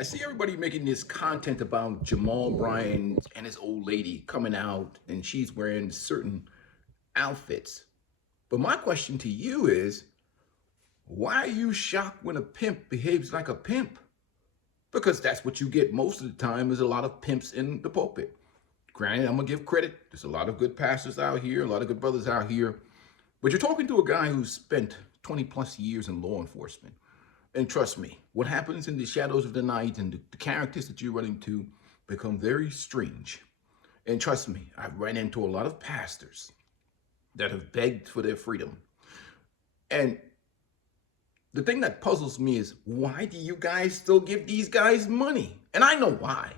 I see everybody making this content about Jamal Bryant and his old lady coming out and she's wearing certain outfits. But my question to you is, why are you shocked when a pimp behaves like a pimp? Because that's what you get most of the time is a lot of pimps in the pulpit. Granted, I'm gonna give credit. There's a lot of good pastors out here, a lot of good brothers out here. But you're talking to a guy who's spent 20 plus years in law enforcement. And trust me, what happens in the shadows of the night and the characters that you run into become very strange. And trust me, I've run into a lot of pastors that have begged for their freedom. And the thing that puzzles me is, why do you guys still give these guys money? And I know why.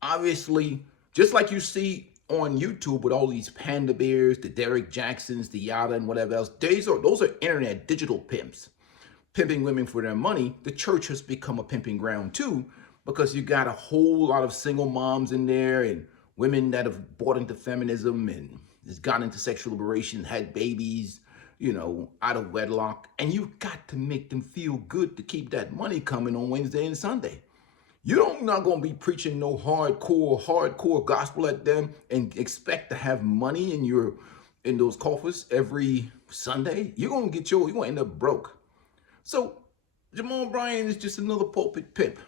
Obviously, just like you see on YouTube with all these panda bears, the Derek Jacksons, the Yada, and whatever else, those are internet digital pimps pimping women for their money. The church has become a pimping ground too, because you got a whole lot of single moms in there and women that have bought into feminism and has gotten into sexual liberation, had babies, out of wedlock. And you've got to make them feel good to keep that money coming on Wednesday and Sunday. You're not going to be preaching no hardcore gospel at them and expect to have money in those coffers every Sunday. You're going to end up broke. So Jamal Bryant is just another pulpit pimp.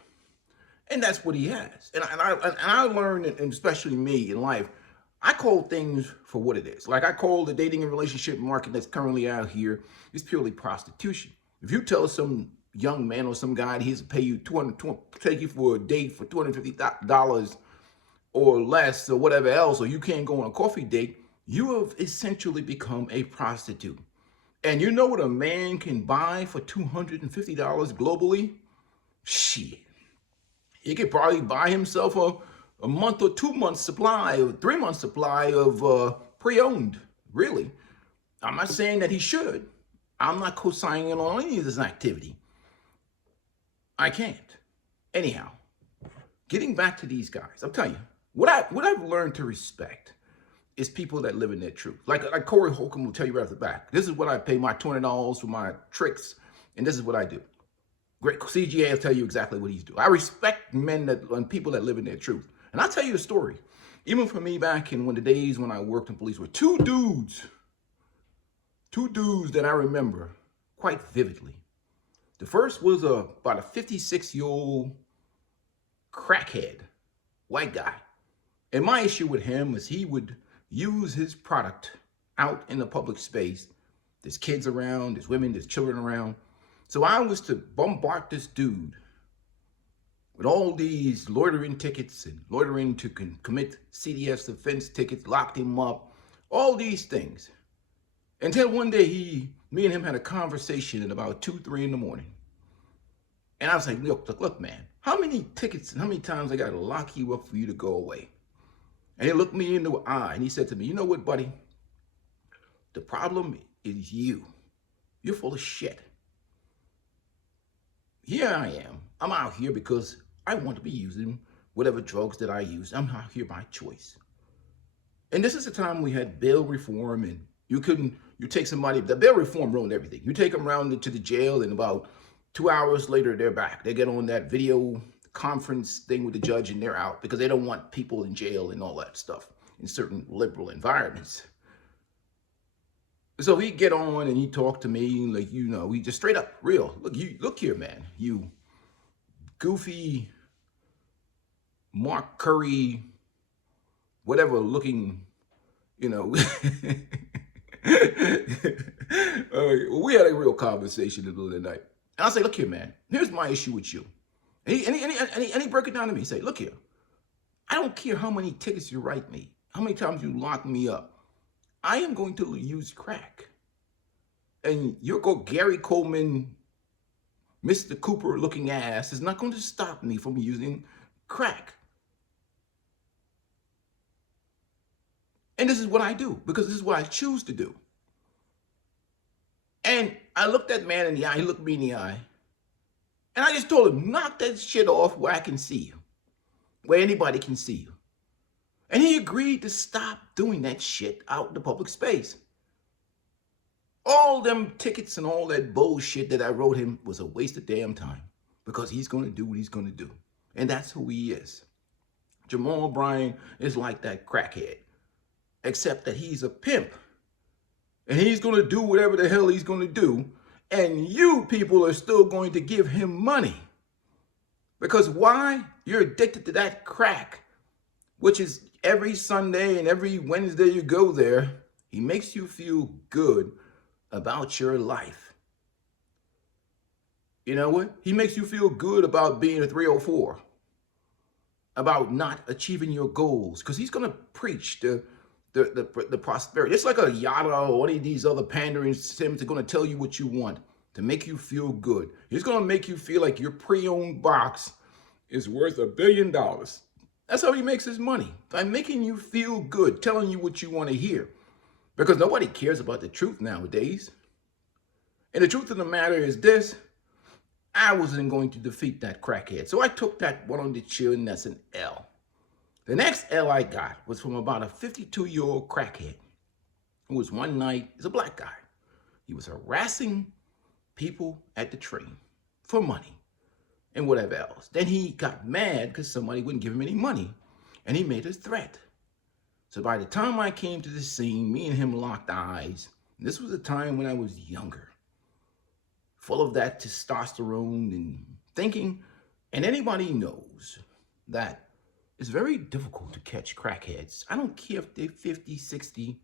And that's what he has. And I learned, and especially me in life, I call things for what it is. Like I call the dating and relationship market that's currently out here is purely prostitution. If you tell some young man or some guy he's to pay you take you for a date for $250 or less or whatever else, or you can't go on a coffee date, you have essentially become a prostitute. And you know what a man can buy for $250 globally? Shit. He could probably buy himself a month or 2 months supply or 3 months supply of pre-owned, really. I'm not saying that he should. I'm not co-signing on any of this activity. I can't. Anyhow, getting back to these guys, I'll tell you, what I've learned to respect is people that live in their truth. Like Corey Holcomb will tell you right off the back. This is what I pay my $20 for my tricks, and this is what I do. Great CGA will tell you exactly what he's doing. I respect men and people that live in their truth. And I'll tell you a story. Even for me back in the days when I worked in police were two dudes that I remember quite vividly. The first was about a 56-year-old crackhead, white guy. And my issue with him was he would use his product out in the public space. There's kids around, there's women, there's children around. So I was to bombard this dude with all these loitering tickets and loitering to commit CDS offense tickets, locked him up, all these things. Until one day me and him had a conversation at about 2, 3 in the morning. And I was like, look, man, how many tickets and how many times I got to lock you up for you to go away? And he looked me in the eye and he said to me, you know what, buddy? The problem is you. You're full of shit. Here I am. I'm out here because I want to be using whatever drugs that I use. I'm out here by choice. And this is the time we had bail reform, and you take somebody, the bail reform ruined everything. You take them around to the jail, and about 2 hours later, they're back. They get on that video conference thing with the judge, and they're out because they don't want people in jail and all that stuff in certain liberal environments. So he get on and he talked to me like, he just straight up real. Look here, man. You goofy Mark Curry, whatever looking, we had a real conversation in the middle of the night. And I say, look here, man, here's my issue with you. And he broke it down to me. He said, look here, I don't care how many tickets you write me, how many times you lock me up. I am going to use crack. And your Gary Coleman, Mr. Cooper looking ass is not going to stop me from using crack. And this is what I do because this is what I choose to do. And I looked that man in the eye, he looked me in the eye, and I just told him, knock that shit off where I can see you, where anybody can see you. And he agreed to stop doing that shit out in the public space. All them tickets and all that bullshit that I wrote him was a waste of damn time. because he's going to do what he's going to do. And that's who he is. Jamal Bryant is like that crackhead, except that he's a pimp. And he's going to do whatever the hell he's going to do. And you people are still going to give him money. Because why? You're addicted to that crack, which is every Sunday and every Wednesday you go there, he makes you feel good about your life. You know what? He makes you feel good about being a 304, about not achieving your goals, because he's going to preach the prosperity. It's like a Yada or any of these other pandering sims are going to tell you what you want to make you feel good. He's going to make you feel like your pre-owned box is worth $1 billion. That's how he makes his money, by making you feel good, telling you what you want to hear. Because nobody cares about the truth nowadays. And the truth of the matter is this: I wasn't going to defeat that crackhead. So I took that one on the chin. That's an L. The next L I got was from about a 52-year-old crackhead who was one night, he's a black guy. He was harassing people at the train for money and whatever else. Then he got mad because somebody wouldn't give him any money, and he made a threat. So by the time I came to the scene, me and him locked eyes. And this was a time when I was younger, full of that testosterone and thinking. And anybody knows that it's very difficult to catch crackheads. I don't care if they're 50, 60,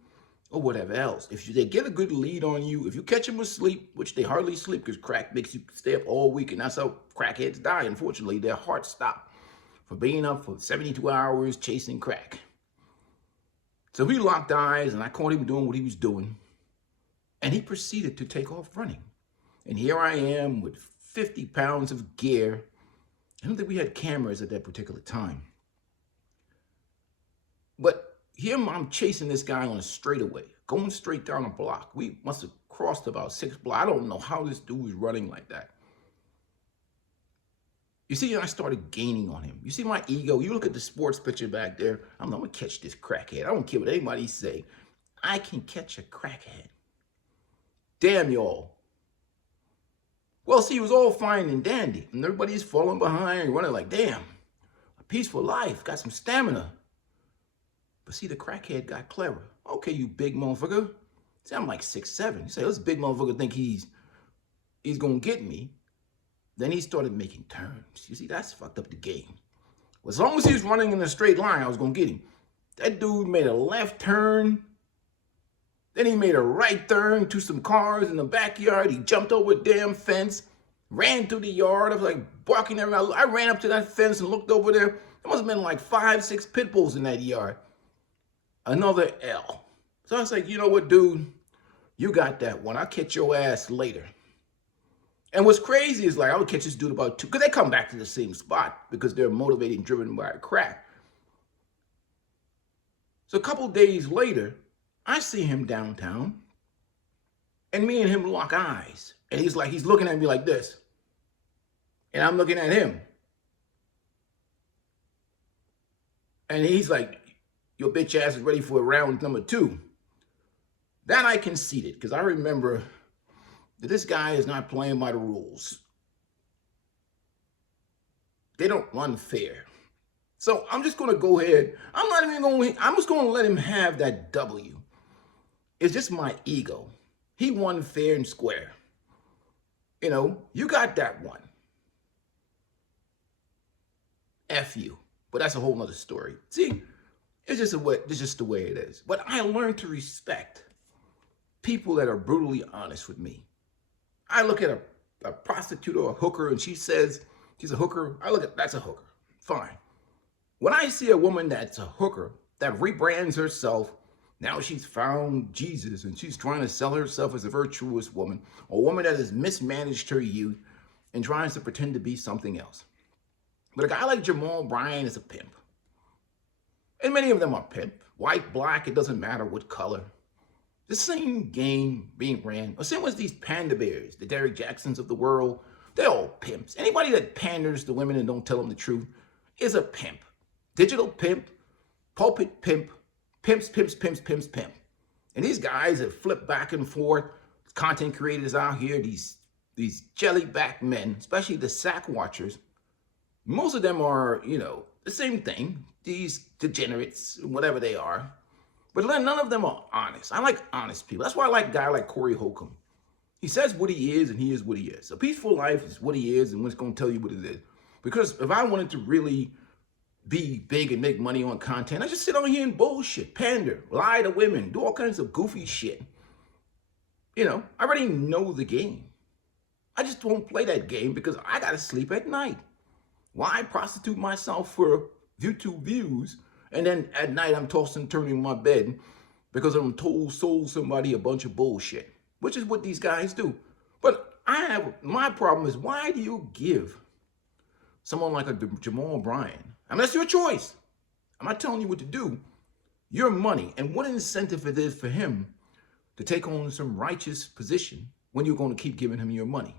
or whatever else. If they get a good lead on you, if you catch them asleep, which they hardly sleep because crack makes you stay up all week, and that's how crackheads die, unfortunately. Their hearts stop for being up for 72 hours chasing crack. So we locked eyes, and I caught him doing what he was doing, and he proceeded to take off running. And here I am with 50 pounds of gear. I don't think we had cameras at that particular time. But here I'm chasing this guy on a straightaway, going straight down a block. We must have crossed about 6 blocks. I don't know how this dude was running like that. You see, I started gaining on him. You see my ego? You look at the sports picture back there. I'm going to catch this crackhead. I don't care what anybody say. I can catch a crackhead. Damn y'all. Well, see, it was all fine and dandy. And everybody's falling behind, running like, damn, a peaceful life, got some stamina. But see, the crackhead got clever. Okay, you big motherfucker. See, I'm like 6'7". You say, this big motherfucker think he's going to get me. Then he started making turns. You see, that's fucked up the game. Well, as long as he was running in a straight line, I was going to get him. That dude made a left turn. Then he made a right turn to some cars in the backyard. He jumped over a damn fence, ran through the yard. I was like barking everywhere. I ran up to that fence and looked over there. There must have been like 5, 6 pit bulls in that yard. Another L. So I was like, you know what, dude? You got that one. I'll catch your ass later. And what's crazy is, like, I would catch this dude about 2, because they come back to the same spot because they're motivated and driven by a crack. So a couple days later, I see him downtown, and me and him lock eyes. And he's looking at me like this. And I'm looking at him. And he's like, your bitch ass is ready for round number 2. That I conceded, because I remember that this guy is not playing by the rules. They don't run fair. So I'm just going to go ahead. I'm just going to let him have that W. It's just my ego. He won fair and square. You know, you got that one. F you. But that's a whole nother story. See, it's just the way it is. But I learned to respect people that are brutally honest with me. I look at a prostitute or a hooker and she says she's a hooker. I look at, that's a hooker. Fine. When I see a woman that's a hooker that rebrands herself, now she's found Jesus and she's trying to sell herself as a virtuous woman, a woman that has mismanaged her youth and tries to pretend to be something else. But a guy like Jamal Bryant is a pimp. And many of them are pimp. White, black, it doesn't matter what color. The same game being ran. The same as these panda bears, the Derrick Jacksons of the world. They're all pimps. Anybody that panders to women and don't tell them the truth is a pimp. Digital pimp, pulpit pimp, pimps. And these guys that flip back and forth, content creators out here, these these jellyback men, especially the sack watchers, most of them are, the same thing. These degenerates, whatever they are. But none of them are honest. I like honest people. That's why I like a guy like Corey Holcomb. He says what he is, and he is what he is. A peaceful life is what he is, and what's going to tell you what it is. Because if I wanted to really be big and make money on content, I just sit on here and bullshit, pander, lie to women, do all kinds of goofy shit. I already know the game. I just won't play that game because I got to sleep at night. Why prostitute myself for YouTube views, and then at night I'm tossing and turning in my bed because I'm sold somebody a bunch of bullshit, which is what these guys do. But my problem is, why do you give someone like a Jamal Bryant? I mean, that's your choice. I'm not telling you what to do. Your money, and what incentive it is for him to take on some righteous position when you're going to keep giving him your money,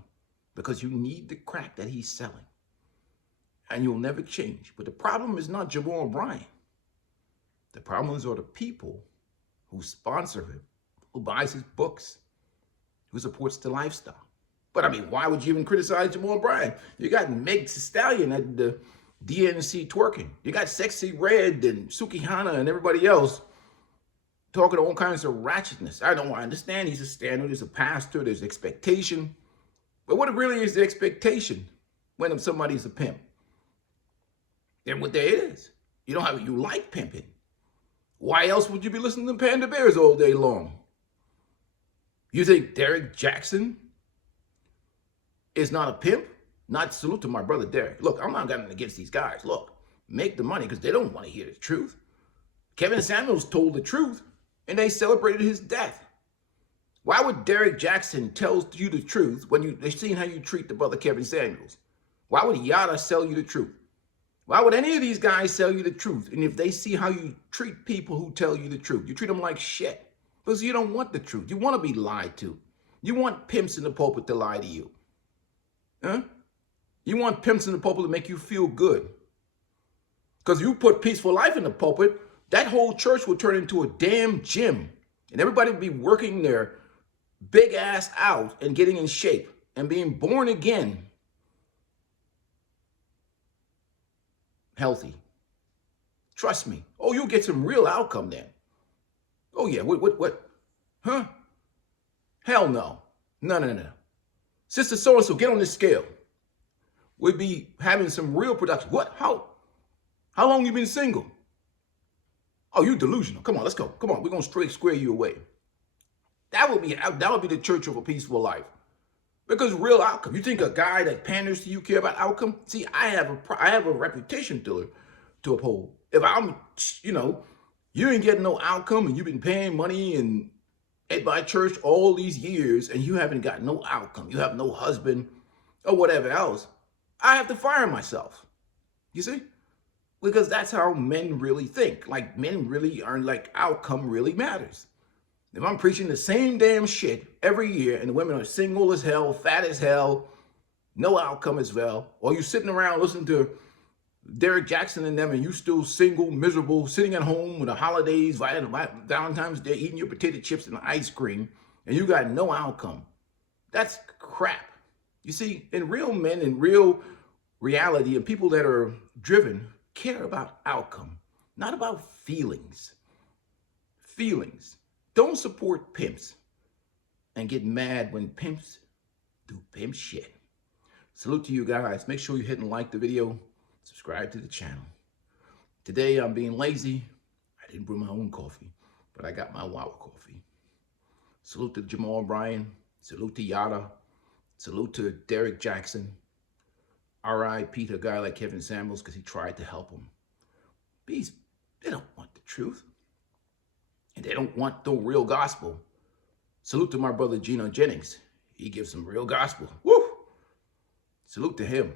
because you need the crack that he's selling. And you'll never change. But the problem is not Jamal Bryant. The problems are the people who sponsor him, who buys his books, who supports the lifestyle. But I mean, why would you even criticize Jamal Bryant? You got Meg Thee Stallion at the DNC twerking. You got Sexy Red and Suki Hana and everybody else talking all kinds of ratchetness. I understand he's a standard, he's a pastor, there's expectation. But what really is the expectation when somebody's a pimp? Then what there is. You like pimping. Why else would you be listening to Panda Bears all day long? You think Derek Jackson is not a pimp? Not salute to my brother Derek. Look, I'm not going against these guys. Look, make the money because they don't want to hear the truth. Kevin Samuels told the truth and they celebrated his death. Why would Derek Jackson tell you the truth when they've seen how you treat the brother Kevin Samuels? Why would Yada sell you the truth? Why would any of these guys sell you the truth? And if they see how you treat people who tell you the truth, you treat them like shit because you don't want the truth. You want to be lied to. You want pimps in the pulpit to lie to you. Huh? You want pimps in the pulpit to make you feel good. Because you put peaceful life in the pulpit, that whole church will turn into a damn gym. And everybody will be working their big ass out and getting in shape and being born again. Healthy. Trust me. Oh, you'll get some real outcome then. Oh yeah, what? Huh? Hell no. No. Sister so-and-so, get on this scale. We'll be having some real production. What? How long you been single? Oh, you delusional. Come on, let's go. Come on, we're gonna straight square you away. That would be the church of a peaceful life. Because real outcome. You think a guy that panders to you care about outcome? See, I have a reputation to uphold. If I'm, you ain't getting no outcome and you've been paying money at my church all these years and you haven't got no outcome. You have no husband or whatever else. I have to fire myself. You see? Because that's how men really think. Like men really are like outcome really matters. If I'm preaching the same damn shit every year and the women are single as hell, fat as hell, no outcome as well, or you sitting around listening to Derek Jackson and them and you still single, miserable, sitting at home with the holidays, Valentine's Day, eating your potato chips and ice cream, and you got no outcome. That's crap. You see, in real men, in real reality, and people that are driven care about outcome, not about feelings. Feelings. Don't support pimps and get mad when pimps do pimp shit. Salute to you guys. Make sure you hit and like the video. Subscribe to the channel. Today I'm being lazy. I didn't brew my own coffee, but I got my Wawa coffee. Salute to Jamal Bryant. Salute to Yada. Salute to Derek Jackson. R.I.P. to a guy like Kevin Samuels because he tried to help him. They don't want the truth. And they don't want the real gospel. Salute to my brother Gino Jennings. He gives some real gospel. Woo! Salute to him.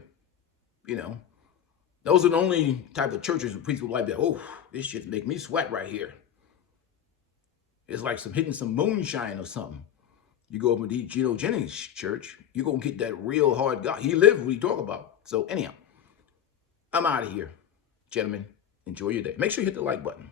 Those are the only type of churches where people like that. Oh, this shit make me sweat right here. It's like hitting some moonshine or something. You go over to Gino Jennings' church, you're going to get that real hard God. He lived what he talk about. So anyhow, I'm out of here. Gentlemen, enjoy your day. Make sure you hit the like button.